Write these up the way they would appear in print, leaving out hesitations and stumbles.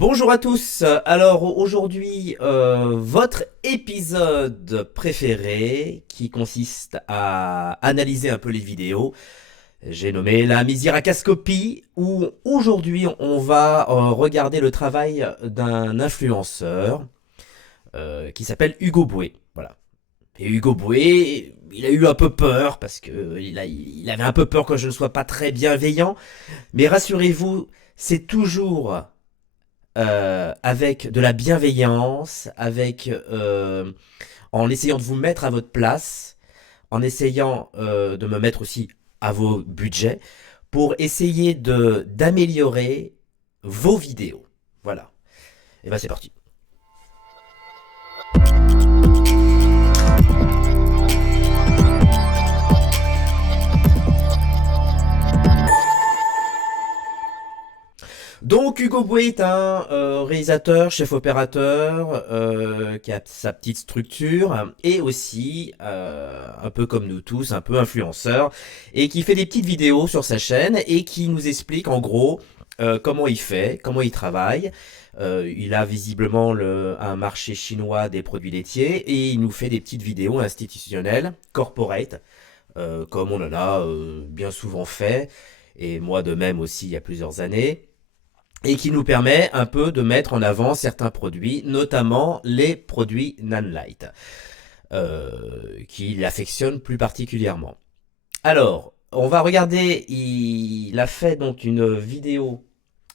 Bonjour à tous. Alors aujourd'hui, votre épisode préféré qui consiste à analyser un peu les vidéos. J'ai nommé la Misiracascopie où aujourd'hui on va regarder le travail d'un influenceur qui s'appelle Hugo Boué. Voilà. Et Hugo Boué, il a eu un peu peur parce que il avait un peu peur que je ne sois pas très bienveillant. Mais rassurez-vous, c'est toujours avec de la bienveillance, en essayant de vous mettre à votre place, en essayant de me mettre aussi à vos budgets, pour essayer de d'améliorer vos vidéos. Voilà. Et ben c'est parti. Donc Hugo Boué est un réalisateur, chef opérateur qui a sa petite structure et aussi un peu comme nous tous, un peu influenceur et qui fait des petites vidéos sur sa chaîne et qui nous explique en gros comment il fait, comment il travaille. Il a visiblement un marché chinois des produits laitiers et il nous fait des petites vidéos institutionnelles, corporate, comme on en a bien souvent fait et moi de même aussi il y a plusieurs années et qui nous permet un peu de mettre en avant certains produits, notamment les produits Nanlite, qu'il affectionne plus particulièrement. Alors, on va regarder, il a fait donc une vidéo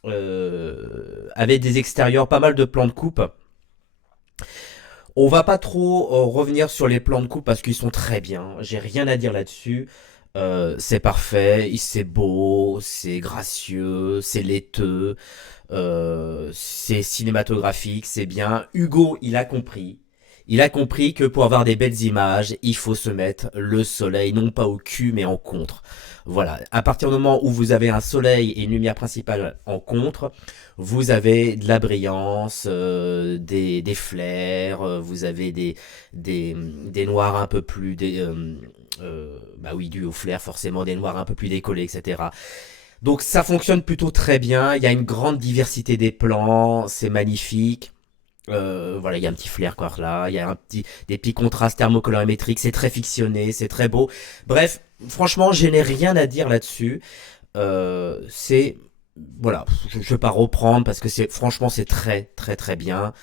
avec des extérieurs, pas mal de plans de coupe. On va pas trop revenir sur les plans de coupe parce qu'ils sont très bien, j'ai rien à dire là-dessus. C'est parfait, c'est beau, c'est gracieux, c'est laiteux, c'est cinématographique, c'est bien. Hugo, il a compris. Il a compris que pour avoir des belles images, il faut se mettre le soleil, non pas au cul, mais en contre. Voilà. À partir du moment où vous avez un soleil et une lumière principale en contre, vous avez de la brillance, des flares, vous avez des noirs un peu plus, bah oui, dû au flair, forcément, des noirs un peu plus décollés, etc. Donc ça fonctionne plutôt très bien. Il y a une grande diversité des plans, c'est magnifique. Voilà, il y a un petit flair quoi là, il y a des petits contrastes thermocolorimétriques, c'est très fictionné, c'est très beau. Bref, franchement, je n'ai rien à dire là-dessus. C'est voilà, je vais pas reprendre parce que franchement c'est très très très bien.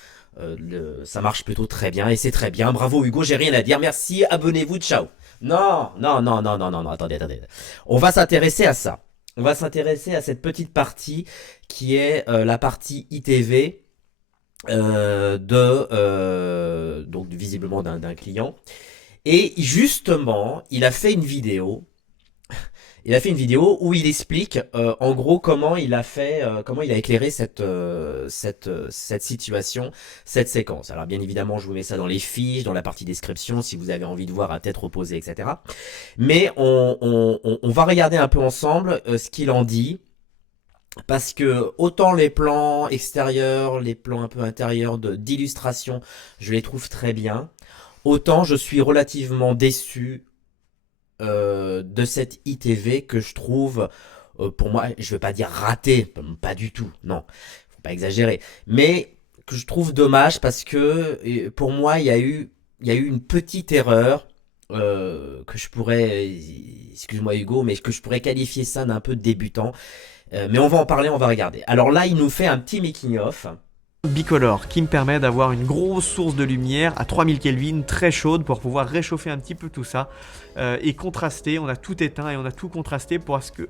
Ça marche plutôt très bien et c'est très bien. Bravo Hugo, j'ai rien à dire. Merci, abonnez-vous, ciao. Non, non, non, non, non, non, non, attendez, attendez. On va s'intéresser à ça. On va s'intéresser à cette petite partie qui est la partie ITV donc visiblement d'un client. Et justement, il a fait une vidéo où il explique en gros comment il a fait, comment il a éclairé cette situation, cette séquence. Alors bien évidemment, je vous mets ça dans les fiches, dans la partie description, si vous avez envie de voir à tête reposée, etc. Mais on va regarder un peu ensemble ce qu'il en dit. Parce que autant les plans extérieurs, les plans un peu intérieurs d'illustration, je les trouve très bien. Autant je suis relativement déçu de cette ITV que je trouve, pour moi, je veux pas dire raté, pas du tout, non, faut pas exagérer, mais que je trouve dommage parce que pour moi, il y a eu une petite erreur que je pourrais, excuse-moi Hugo, mais que je pourrais qualifier ça d'un peu débutant. Mais on va en parler, on va regarder. Alors là, il nous fait un petit making-of. Bicolore qui me permet d'avoir une grosse source de lumière à 3000 Kelvin très chaude pour pouvoir réchauffer un petit peu tout ça et contraster. On a tout éteint et on a tout contrasté parce que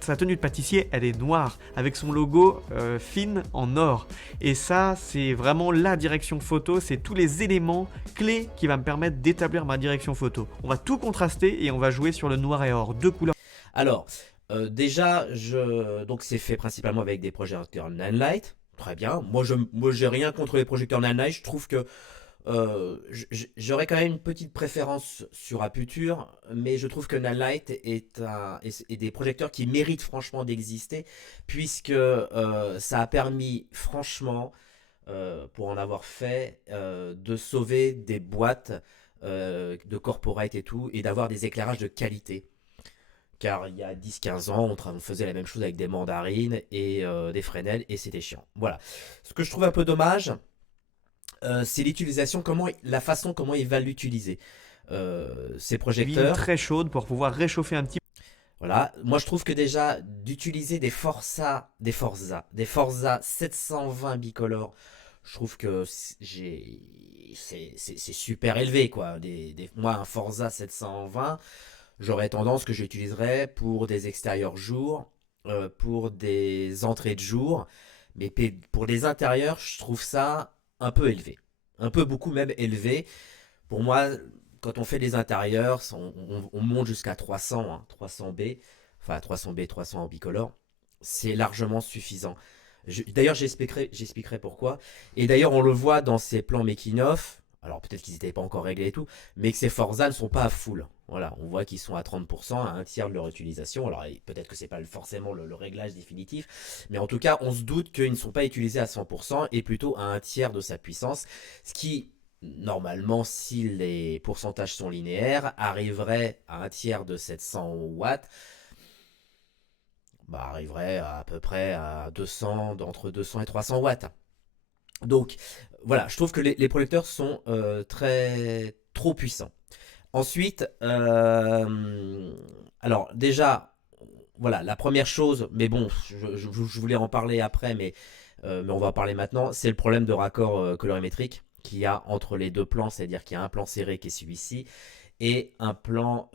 sa tenue de pâtissier elle est noire avec son logo fine en or et ça c'est vraiment la direction photo, c'est tous les éléments clés qui va me permettre d'établir ma direction photo. On va tout contraster et on va jouer sur le noir et or, deux couleurs. Alors, déjà, donc c'est fait principalement avec des projecteurs Nanlite. Très bien. Moi, j'ai rien contre les projecteurs Nanlite. Je trouve que j'aurais quand même une petite préférence sur Aputure, mais je trouve que Nanlite est des projecteurs qui méritent franchement d'exister, puisque ça a permis franchement, pour en avoir fait, de sauver des boîtes de corporate et tout, et d'avoir des éclairages de qualité car il y a 10-15 ans, on faisait la même chose avec des mandarines et des Fresnel, et c'était chiant. Voilà. Ce que je trouve un peu dommage, c'est l'utilisation, la façon comment il va l'utiliser. Ces Vigne projecteurs, très chaude pour pouvoir réchauffer un petit voilà. Moi, je trouve que déjà, d'utiliser des Forza 720 bicolores, je trouve que c'est super élevé, quoi. Moi, un Forza 720, j'aurais tendance que j'utiliserais pour des extérieurs jour, pour des entrées de jour, mais pour les intérieurs, je trouve ça un peu élevé. Un peu beaucoup même élevé. Pour moi, quand on fait les intérieurs, on monte jusqu'à 300, hein, 300B, enfin 300B, 300 en bicolore. C'est largement suffisant. D'ailleurs, j'expliquerai pourquoi. Et d'ailleurs, on le voit dans ces plans making-of. Alors peut-être qu'ils n'étaient pas encore réglés et tout, mais que ces Forza ne sont pas à full. Voilà, on voit qu'ils sont à 30%, à un tiers de leur utilisation. Alors peut-être que c'est pas forcément le réglage définitif, mais en tout cas, on se doute qu'ils ne sont pas utilisés à 100% et plutôt à un tiers de sa puissance, ce qui normalement, si les pourcentages sont linéaires, arriverait à un tiers de 700 watts, bah arriverait à peu près à 200, entre 200 et 300 watts. Donc voilà, je trouve que les projecteurs sont trop puissants. Ensuite, alors déjà, voilà, la première chose, mais bon, je voulais en parler après, mais on va en parler maintenant, c'est le problème de raccord colorimétrique qu'il y a entre les deux plans, c'est-à-dire qu'il y a un plan serré qui est celui-ci et un plan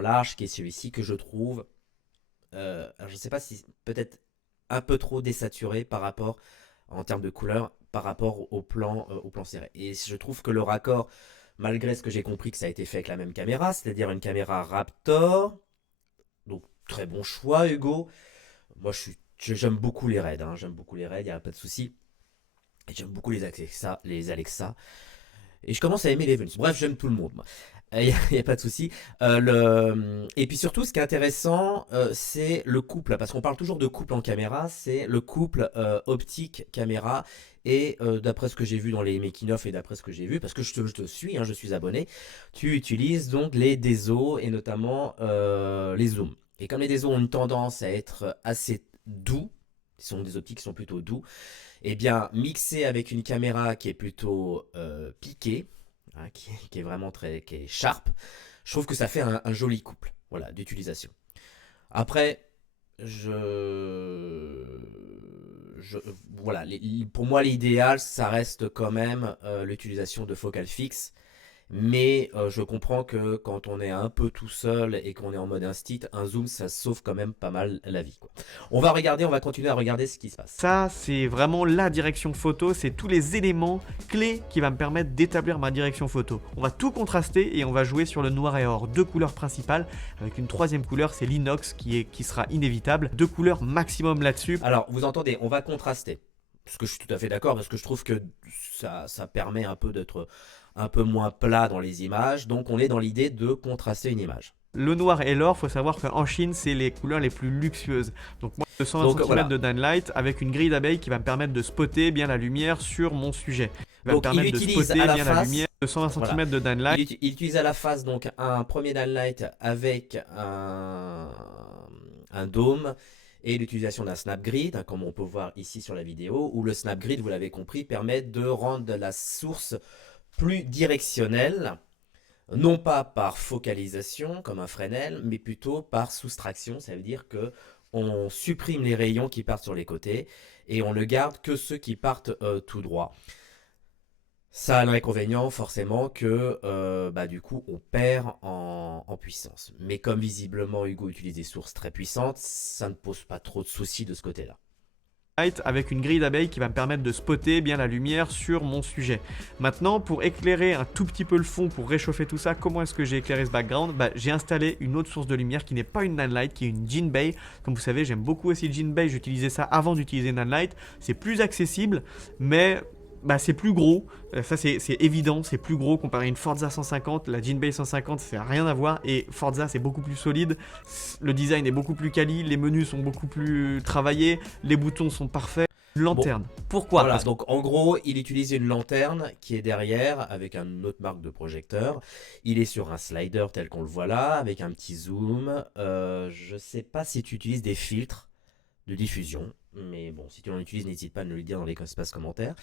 large qui est celui-ci que je trouve, alors je sais pas si peut-être un peu trop désaturé par rapport en termes de couleur par rapport au plan serré. Et je trouve que le raccord, malgré ce que j'ai compris que ça a été fait avec la même caméra, c'est-à-dire une caméra Raptor, donc très bon choix Hugo. Moi j'aime beaucoup les raids, hein. J'aime beaucoup les raids, il n'y a pas de souci. Et j'aime beaucoup les Alexa. Et je commence à aimer les Venus. Bref, j'aime tout le monde, moi. Il n'y a pas de souci. Et puis surtout, ce qui est intéressant, c'est le couple. Parce qu'on parle toujours de couple en caméra. C'est le couple optique caméra. Et d'après ce que j'ai vu dans les making-of et d'après ce que j'ai vu, parce que je te suis, hein, je suis abonné, tu utilises donc les DESO et notamment les zooms. Et comme les DESO ont une tendance à être assez doux, ce sont des optiques qui sont plutôt doux, et bien mixé avec une caméra qui est plutôt piquée, hein, qui est vraiment qui est sharp, je trouve que ça fait un joli couple, voilà, d'utilisation. Après, voilà, pour moi l'idéal, ça reste quand même l'utilisation de focale fixe. Mais je comprends que quand on est un peu tout seul et qu'on est en mode instit, un zoom ça sauve quand même pas mal la vie, quoi. On va continuer à regarder ce qui se passe. Ça, c'est vraiment la direction photo, c'est tous les éléments clés qui vont me permettre d'établir ma direction photo. On va tout contraster et on va jouer sur le noir et or, deux couleurs principales, avec une troisième couleur, c'est l'inox qui sera inévitable, deux couleurs maximum là-dessus. Alors, vous entendez, on va contraster. Parce que je suis tout à fait d'accord, parce que je trouve que ça permet un peu d'être un peu moins plat dans les images. Donc on est dans l'idée de contraster une image. Le noir et l'or, faut savoir qu'en Chine, c'est les couleurs les plus luxueuses. Donc moi, 220 Donc, cm voilà. de downlight avec une grille d'abeille qui va me permettre de spotter bien la lumière sur mon sujet. Il va Donc, me permettre il de utilise spotter à la bien la face, lumière. 220 cm voilà. de downlight. Il utilise à la face donc un premier downlight avec un dôme et l'utilisation d'un snap grid, hein, comme on peut voir ici sur la vidéo, où le snap grid, vous l'avez compris, permet de rendre la source plus directionnelle, non pas par focalisation comme un Fresnel, mais plutôt par soustraction. Ça veut dire que on supprime les rayons qui partent sur les côtés et on ne garde que ceux qui partent tout droit. Ça a l'inconvénient forcément que du coup on perd en puissance. Mais comme visiblement Hugo utilise des sources très puissantes, ça ne pose pas trop de soucis de ce côté-là. Avec une grille d'abeille qui va me permettre de spotter bien la lumière sur mon sujet. Maintenant, pour éclairer un tout petit peu le fond, pour réchauffer tout ça, comment est-ce que j'ai éclairé ce background? J'ai installé une autre source de lumière qui n'est pas une downlight, qui est une Jinbei. Comme vous savez, j'aime beaucoup aussi le Jinbei, j'utilisais ça avant d'utiliser une downlight. C'est plus accessible, mais c'est plus gros, ça c'est évident, c'est plus gros comparé à une Forza 150, la Jinbei 150 ça n'a rien à voir et Forza c'est beaucoup plus solide, le design est beaucoup plus quali, les menus sont beaucoup plus travaillés, les boutons sont parfaits. Une Bon, lanterne. Pourquoi? voilà, Parce que donc en gros, il utilise une lanterne qui est derrière avec une autre marque de projecteur. Il est sur un slider tel qu'on le voit là, avec un petit zoom. Je sais pas si tu utilises des filtres de diffusion, mais bon, si tu en utilises, n'hésite pas à nous le dire dans les espaces commentaires.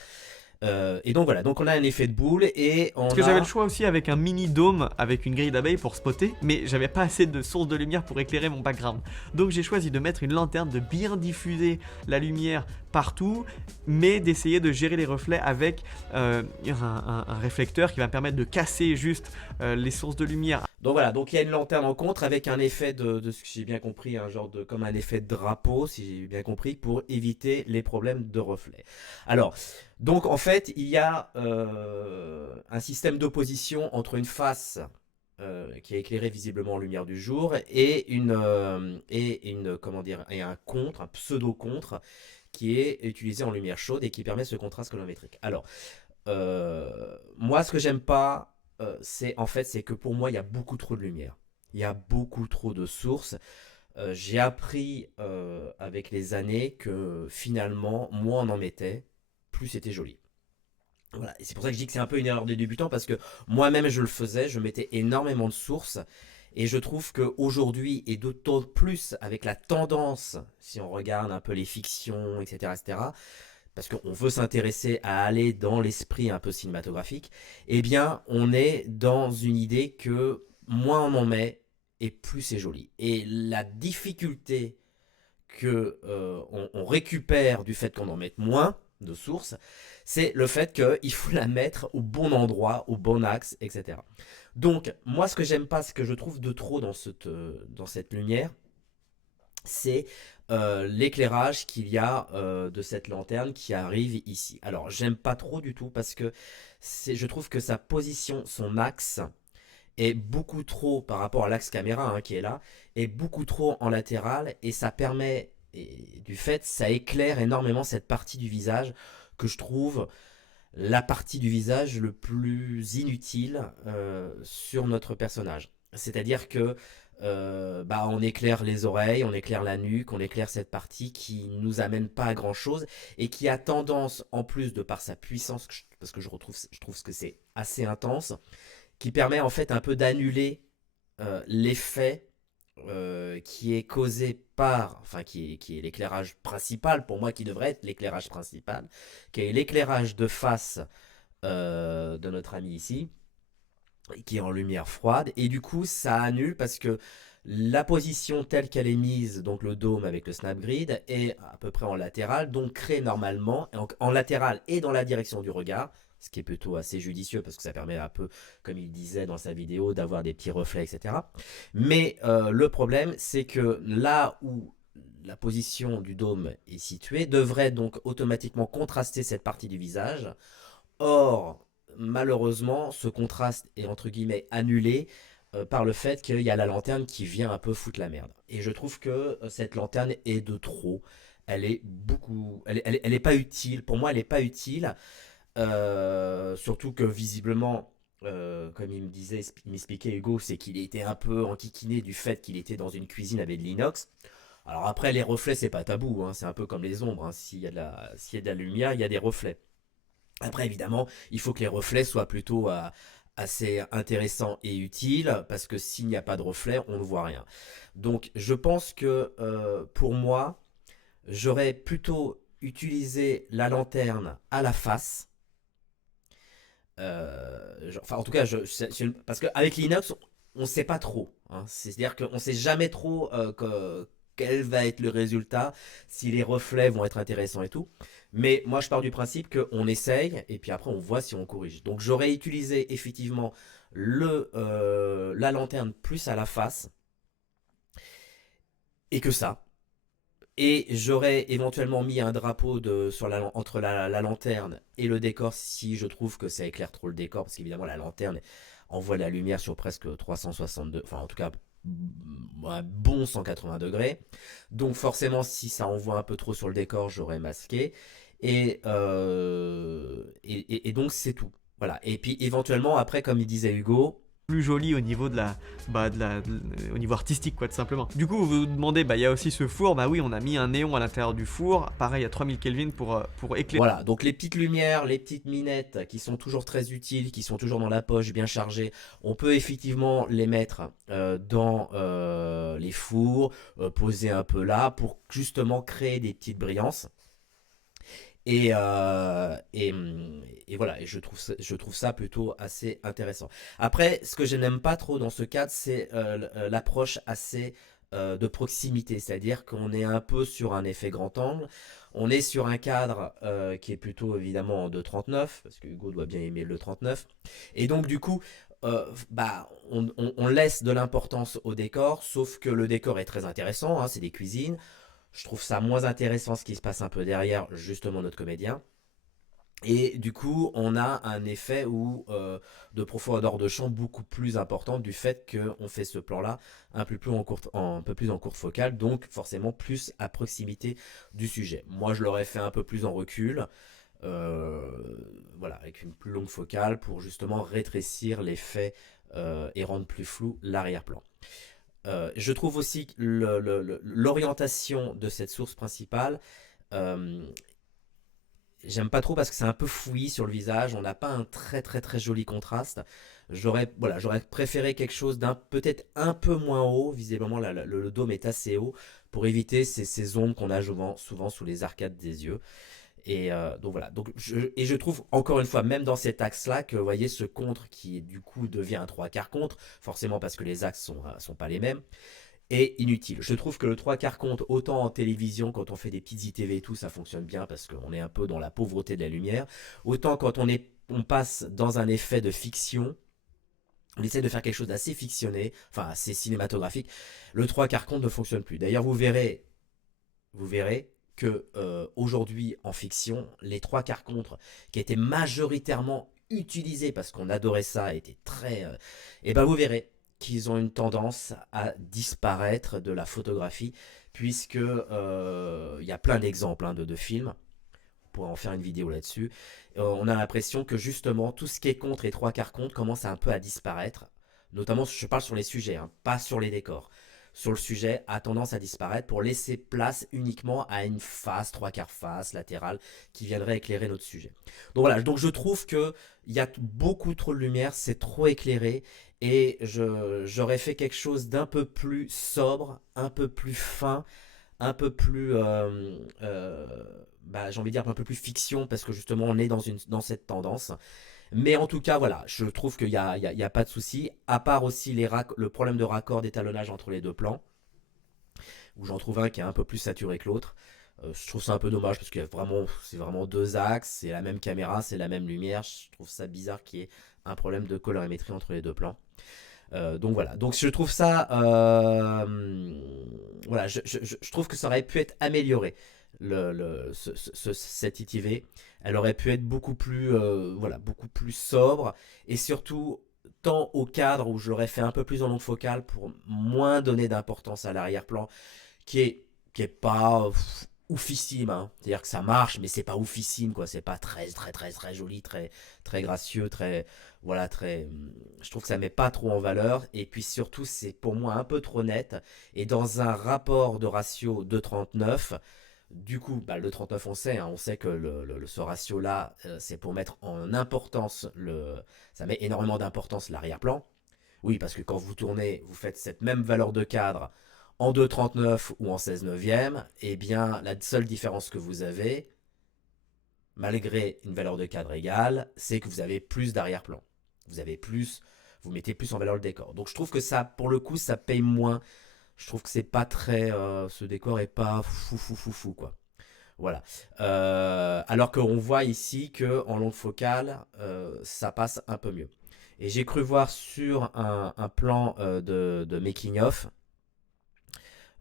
Et donc voilà, donc on a un effet de boule et Parce on que j'avais le a... choix aussi avec un mini dôme avec une grille d'abeilles pour spotter, mais j'avais pas assez de source de lumière pour éclairer mon background. Donc j'ai choisi de mettre une lanterne, de bien diffuser la lumière partout, mais d'essayer de gérer les reflets avec un réflecteur qui va me permettre de casser juste les sources de lumière. Donc voilà, donc il y a une lanterne en contre avec un effet de ce que j'ai bien compris, un genre de comme un effet de drapeau, si j'ai bien compris, pour éviter les problèmes de reflet. Alors, donc en fait, il y a un système d'opposition entre une face qui est éclairée visiblement en lumière du jour et une comment dire et un contre, un pseudo contre qui est utilisé en lumière chaude et qui permet ce contraste colorimétrique. Alors, moi, ce que j'aime pas, c'est que pour moi, il y a beaucoup trop de lumière. Il y a beaucoup trop de sources. J'ai appris avec les années que finalement, moins on en mettait, plus c'était joli. Voilà. Et c'est pour ça que je dis que c'est un peu une erreur des débutants parce que moi-même je le faisais, je mettais énormément de sources et je trouve qu'aujourd'hui et d'autant plus avec la tendance, si on regarde un peu les fictions, etc., etc., parce qu'on veut s'intéresser à aller dans l'esprit un peu cinématographique, eh bien, on est dans une idée que moins on en met et plus c'est joli. Et la difficulté que on récupère du fait qu'on en mette moins de sources, c'est le fait qu'il faut la mettre au bon endroit, au bon axe, etc. Donc, moi, ce que j'aime pas, ce que je trouve de trop dans cette lumière, c'est l'éclairage qu'il y a de cette lanterne qui arrive ici. Alors j'aime pas trop du tout parce que je trouve que sa position, son axe est beaucoup trop par rapport à l'axe caméra qui est là, est beaucoup trop en latéral et ça permet et du fait ça éclaire énormément cette partie du visage que je trouve la partie du visage le plus inutile sur notre personnage. C'est-à-dire que on éclaire les oreilles, on éclaire la nuque, on éclaire cette partie qui nous amène pas à grand chose et qui a tendance, en plus de par sa puissance, parce que je trouve que c'est assez intense, qui permet en fait un peu d'annuler l'effet qui est causé par, enfin qui est l'éclairage principal, pour moi qui devrait être l'éclairage principal, qui est l'éclairage de face de notre ami ici, qui est en lumière froide, et du coup ça annule parce que la position telle qu'elle est mise, donc le dôme avec le snap grid, est à peu près en latéral, donc crée normalement en latéral et dans la direction du regard, ce qui est plutôt assez judicieux parce que ça permet un peu, comme il disait dans sa vidéo, d'avoir des petits reflets, etc. Mais le problème, c'est que là où la position du dôme est située, devrait donc automatiquement contraster cette partie du visage. Or, malheureusement, ce contraste est entre guillemets annulé par le fait qu'il y a la lanterne qui vient un peu foutre la merde. Et je trouve que cette lanterne est de trop. Elle est beaucoup, elle est pas utile. Pour moi, elle est pas utile. Surtout que visiblement, comme il me disait, il m'expliquait Hugo, c'est qu'il était un peu enquiquiné du fait qu'il était dans une cuisine avec de l'inox. Alors après, les reflets, c'est pas tabou, hein, c'est un peu comme les ombres. Hein. S'il y a de la lumière, il y a des reflets. Après, évidemment, il faut que les reflets soient plutôt assez intéressants et utiles, parce que s'il n'y a pas de reflets, on ne voit rien. Donc, je pense que pour moi, j'aurais plutôt utilisé la lanterne à la face. Enfin, en tout cas, parce qu'avec l'inox, on ne sait pas trop. Hein. C'est-à-dire qu'on ne sait jamais trop quel va être le résultat, si les reflets vont être intéressants et tout. Mais moi, je pars du principe qu'on essaye et puis après, on voit si on corrige. Donc, j'aurais utilisé effectivement la lanterne plus à la face et que ça. Et j'aurais éventuellement mis un drapeau entre la lanterne et le décor si je trouve que ça éclaire trop le décor, parce qu'évidemment la lanterne envoie la lumière sur presque 362, enfin en tout cas un bon 180 degrés. Donc forcément si ça envoie un peu trop sur le décor, j'aurais masqué. Et donc c'est tout. Voilà. Et puis éventuellement après, comme il disait Hugo, plus joli au niveau au niveau artistique, quoi, tout simplement. Du coup, vous vous demandez, il y a aussi ce four. Bah oui, on a mis un néon à l'intérieur du four. Pareil, à 3000 Kelvin pour éclairer. Voilà, donc les petites lumières, les petites minettes qui sont toujours très utiles, qui sont toujours dans la poche, bien chargées, on peut effectivement les mettre dans les fours, poser un peu là pour justement créer des petites brillances. Et voilà, et je trouve ça plutôt assez intéressant. Après, ce que je n'aime pas trop dans ce cadre, c'est l'approche assez de proximité, c'est-à-dire qu'on est un peu sur un effet grand angle, on est sur un cadre qui est plutôt évidemment en 2.39, parce que Hugo doit bien aimer le 39, et donc du coup, on laisse de l'importance au décor, sauf que le décor est très intéressant, hein, c'est des cuisines. Je trouve ça moins intéressant ce qui se passe un peu derrière, justement, notre comédien. Et du coup, on a un effet de profondeur de champ beaucoup plus important du fait qu'on fait ce plan-là un peu plus en courte focale, donc forcément plus à proximité du sujet. Moi, je l'aurais fait un peu plus en recul, euh, voilà, avec une plus longue focale pour justement rétrécir l'effet et rendre plus flou l'arrière-plan. Je trouve aussi que l'orientation de cette source principale, euh, j'aime pas trop parce que c'est un peu fouillis sur le visage. On n'a pas un très très très joli contraste. J'aurais préféré quelque chose d'un peut-être un peu moins haut. Visiblement, le dôme est assez haut pour éviter ces ombres qu'on a souvent sous les arcades des yeux. Et donc voilà. Et je trouve encore une fois, même dans cet axe-là, que vous voyez ce contre qui du coup devient un trois quarts contre, forcément parce que les axes sont pas les mêmes, est inutile. Je trouve que le trois quarts compte, autant en télévision, quand on fait des petites ITV et tout, ça fonctionne bien parce qu'on est un peu dans la pauvreté de la lumière. Autant quand on passe dans un effet de fiction, on essaie de faire quelque chose d'assez fictionné, enfin assez cinématographique, le trois quarts compte ne fonctionne plus. D'ailleurs, vous verrez que aujourd'hui en fiction, les trois quarts contre qui étaient majoritairement utilisés parce qu'on adorait ça, étaient très... et ben vous verrez qu'ils ont une tendance à disparaître de la photographie, puisque il y a plein d'exemples, hein, de films. On pourrait en faire une vidéo là-dessus. On a l'impression que justement tout ce qui est contre et trois quarts contre commence un peu à disparaître. Notamment, je parle sur les sujets, hein, pas sur les décors. Sur le sujet, a tendance à disparaître pour laisser place uniquement à une face, trois quarts face, latérale, qui viendrait éclairer notre sujet. Donc voilà, donc je trouve que il y a beaucoup trop de lumière, c'est trop éclairé, et j'aurais fait quelque chose d'un peu plus sobre, un peu plus fin, un peu plus, j'ai envie de dire un peu plus fiction, parce que justement on est dans cette tendance. Mais en tout cas, voilà, je trouve qu'il y a pas de souci, à part aussi le problème de raccord d'étalonnage entre les deux plans, où j'en trouve un qui est un peu plus saturé que l'autre. Je trouve ça un peu dommage parce que c'est vraiment deux axes, c'est la même caméra, c'est la même lumière. Je trouve ça bizarre qu'il y ait un problème de colorimétrie entre les deux plans. Donc voilà, donc je trouve ça, voilà, je trouve que ça aurait pu être amélioré. Cette ITV, elle aurait pu être beaucoup plus, voilà, beaucoup plus sobre, et surtout tant au cadre où je l'aurais fait un peu plus en longue focale pour moins donner d'importance à l'arrière-plan, qui est pas oufissime, hein. C'est-à-dire que ça marche, mais c'est pas oufissime, quoi. C'est pas très très très très joli, très très gracieux, très voilà, très. Je trouve que ça met pas trop en valeur. Et puis surtout, c'est pour moi un peu trop net. Et dans un rapport de ratio de 39, du coup, le 39, on sait que ce ratio-là, c'est pour mettre en importance ça met énormément d'importance l'arrière-plan. Oui, parce que quand vous tournez, vous faites cette même valeur de cadre en 2,39 ou en 16 neuvième, eh bien, la seule différence que vous avez, malgré une valeur de cadre égale, c'est que vous avez plus d'arrière-plan. Vous avez plus, vous mettez plus en valeur le décor. Donc je trouve que ça, pour le coup, ça paye moins. Je trouve que c'est pas très, ce décor est pas fou, quoi. Voilà. Alors qu'on voit ici que en longue focale, ça passe un peu mieux. Et j'ai cru voir sur un plan de making of,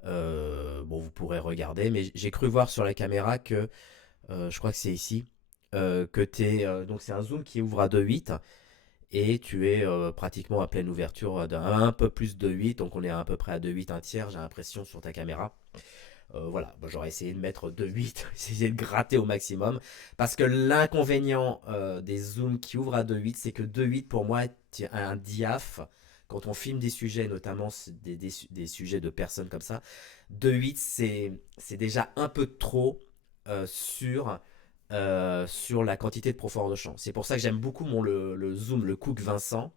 bon, vous pourrez regarder, mais j'ai cru voir sur la caméra que, je crois que c'est ici, que donc c'est un zoom qui ouvre à 2.8, et tu es pratiquement à pleine ouverture d'un peu plus de 8, donc on est à peu près à 2.8, un tiers, j'ai l'impression sur ta caméra. Voilà, bon, j'aurais essayé de mettre 2.8, essayer de gratter au maximum. Parce que l'inconvénient des zooms qui ouvrent à 2.8, c'est que 2.8 pour moi est un diaph. Quand on filme des sujets, notamment des sujets de personnes comme ça, 2.8 c'est déjà un peu trop sur la quantité de profondeur de champ. C'est pour ça que j'aime beaucoup le zoom, le Cook Vincent,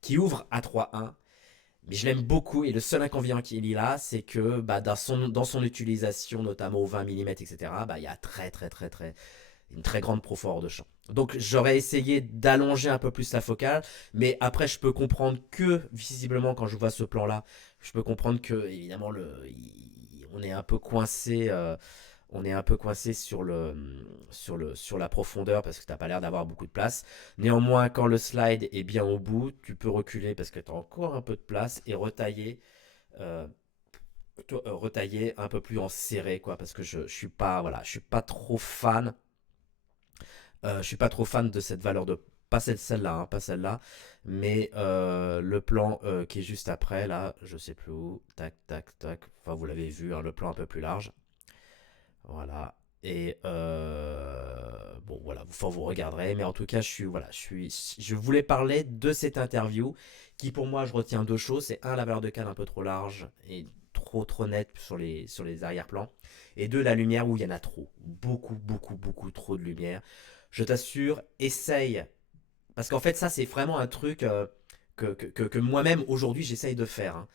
qui ouvre à 3.1. Mais je l'aime beaucoup et le seul inconvénient qu'il a, c'est que bah, dans son utilisation, notamment au 20 mm, etc., bah, il y a une très grande profondeur de champ. Donc j'aurais essayé d'allonger un peu plus la focale, mais après je peux comprendre que, visiblement, quand je vois ce plan-là, je peux comprendre que, évidemment, on est un peu coincé. On est un peu coincé sur la profondeur parce que t'as pas l'air d'avoir beaucoup de place. Néanmoins, quand le slide est bien au bout, tu peux reculer parce que tu as encore un peu de place et euh, retailler un peu plus en serré, quoi, parce que je suis pas, voilà, je suis pas trop fan. Je suis pas trop fan de cette valeur de pas celle-là, hein, pas celle-là, mais le plan qui est juste après, là, je sais plus où, tac, tac, tac. Enfin, vous l'avez vu, hein, le plan un peu plus large. Voilà. Et bon, voilà, enfin, vous regarderez, mais en tout cas, je voulais parler de cette interview qui, pour moi, je retiens deux choses. C'est un, la valeur de cale un peu trop large et trop nette sur les arrière-plans, et deux, la lumière où il y en a trop, beaucoup, beaucoup, beaucoup trop de lumière. Je t'assure, essaye, parce qu'en fait, ça, c'est vraiment un truc que moi-même aujourd'hui j'essaye de faire, hein.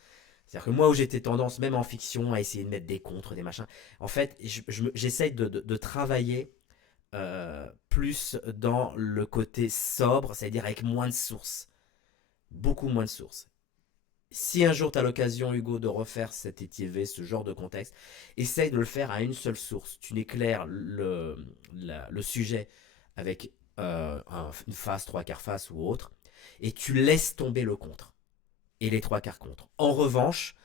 C'est-à-dire que moi où j'étais tendance, même en fiction, à essayer de mettre des contres, des machins, en fait, j'essaye de travailler plus dans le côté sobre, c'est-à-dire avec moins de sources. Beaucoup moins de sources. Si un jour tu as l'occasion, Hugo, de refaire cet étivé, ce genre de contexte, essaye de le faire à une seule source. Tu n'éclaires le sujet avec une face, trois quarts face ou autre, et tu laisses tomber le contre et les trois quarts contre. En revanche,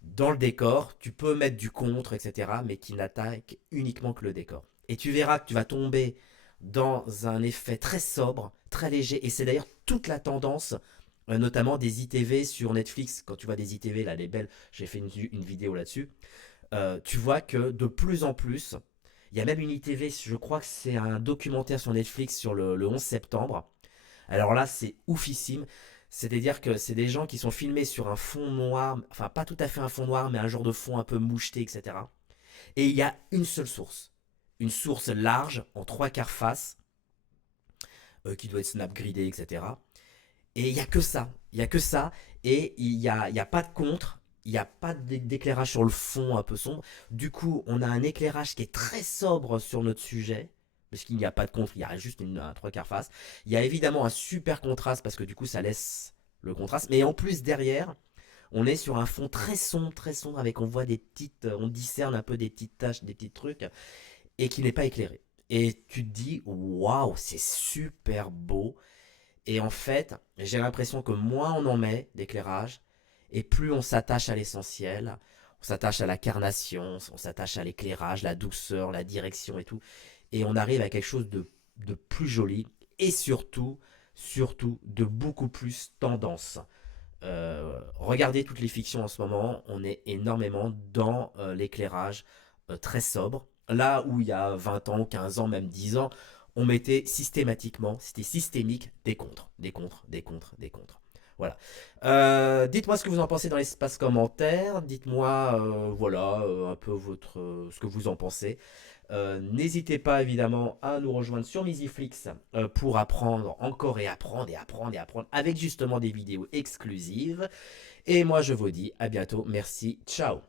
dans le décor, tu peux mettre du contre, etc., mais qui n'attaque uniquement que le décor. Et tu verras que tu vas tomber dans un effet très sobre, très léger, et c'est d'ailleurs toute la tendance, notamment des ITV sur Netflix. Quand tu vois des ITV, là, les belles, j'ai fait une vidéo là-dessus, tu vois que de plus en plus, il y a même une ITV, je crois que c'est un documentaire sur Netflix sur le 11 septembre. Alors là, c'est oufissime. C'est-à-dire que c'est des gens qui sont filmés sur un fond noir, enfin pas tout à fait un fond noir, mais un genre de fond un peu moucheté, etc. Et il y a une seule source. Une source large, en trois quarts face, qui doit être snap gridée, etc. Et il y a que ça. Il y a que ça. Et il y a pas de contre. Il n'y a pas d'éclairage sur le fond un peu sombre. Du coup, on a un éclairage qui est très sobre sur notre sujet. Parce qu'il n'y a pas de contre, il y a juste un trois quarts face. Il y a évidemment un super contraste parce que du coup ça laisse le contraste. Mais en plus derrière, on est sur un fond très sombre avec on voit on discerne un peu des petites taches, des petits trucs et qui n'est pas éclairé. Et tu te dis waouh, c'est super beau. Et en fait, j'ai l'impression que moins on en met d'éclairage, et plus on s'attache à l'essentiel, on s'attache à la carnation, on s'attache à l'éclairage, la douceur, la direction et tout, et on arrive à quelque chose de plus joli, et surtout, de beaucoup plus tendance. Regardez toutes les fictions en ce moment, on est énormément dans l'éclairage très sobre. Là où il y a 20 ans, 15 ans, même 10 ans, on mettait systématiquement, c'était systémique, des contres, des contres, des contres, des contres. Voilà. Dites-moi ce que vous en pensez dans l'espace commentaire. Dites-moi, voilà, un peu ce que vous en pensez. N'hésitez pas évidemment à nous rejoindre sur Misiflix pour apprendre encore et apprendre et apprendre et apprendre avec justement des vidéos exclusives. Et moi je vous dis à bientôt. Merci. Ciao.